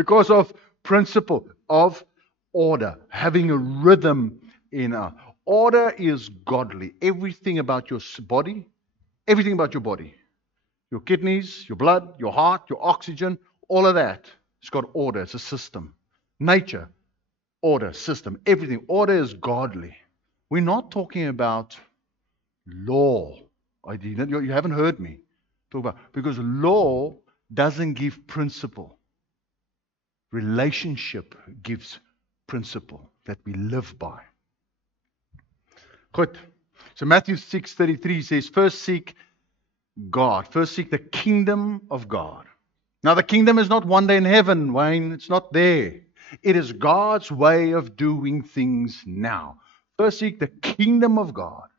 Because of principle, of order, having a rhythm in our. Order is godly. Everything about your body, everything about your body, your kidneys, your blood, your heart, your oxygen, all of that, it's got order. It's a system. Nature, order, system, everything. Order is godly. We're not talking about law. You haven't heard me talk about, because law doesn't give principle. Relationship gives principle that we live by. Good. So Matthew 6:33 says, first seek God. First seek the kingdom of God. Now the kingdom is not one day in heaven, Wayne. It's not there. It is God's way of doing things now. First seek the kingdom of God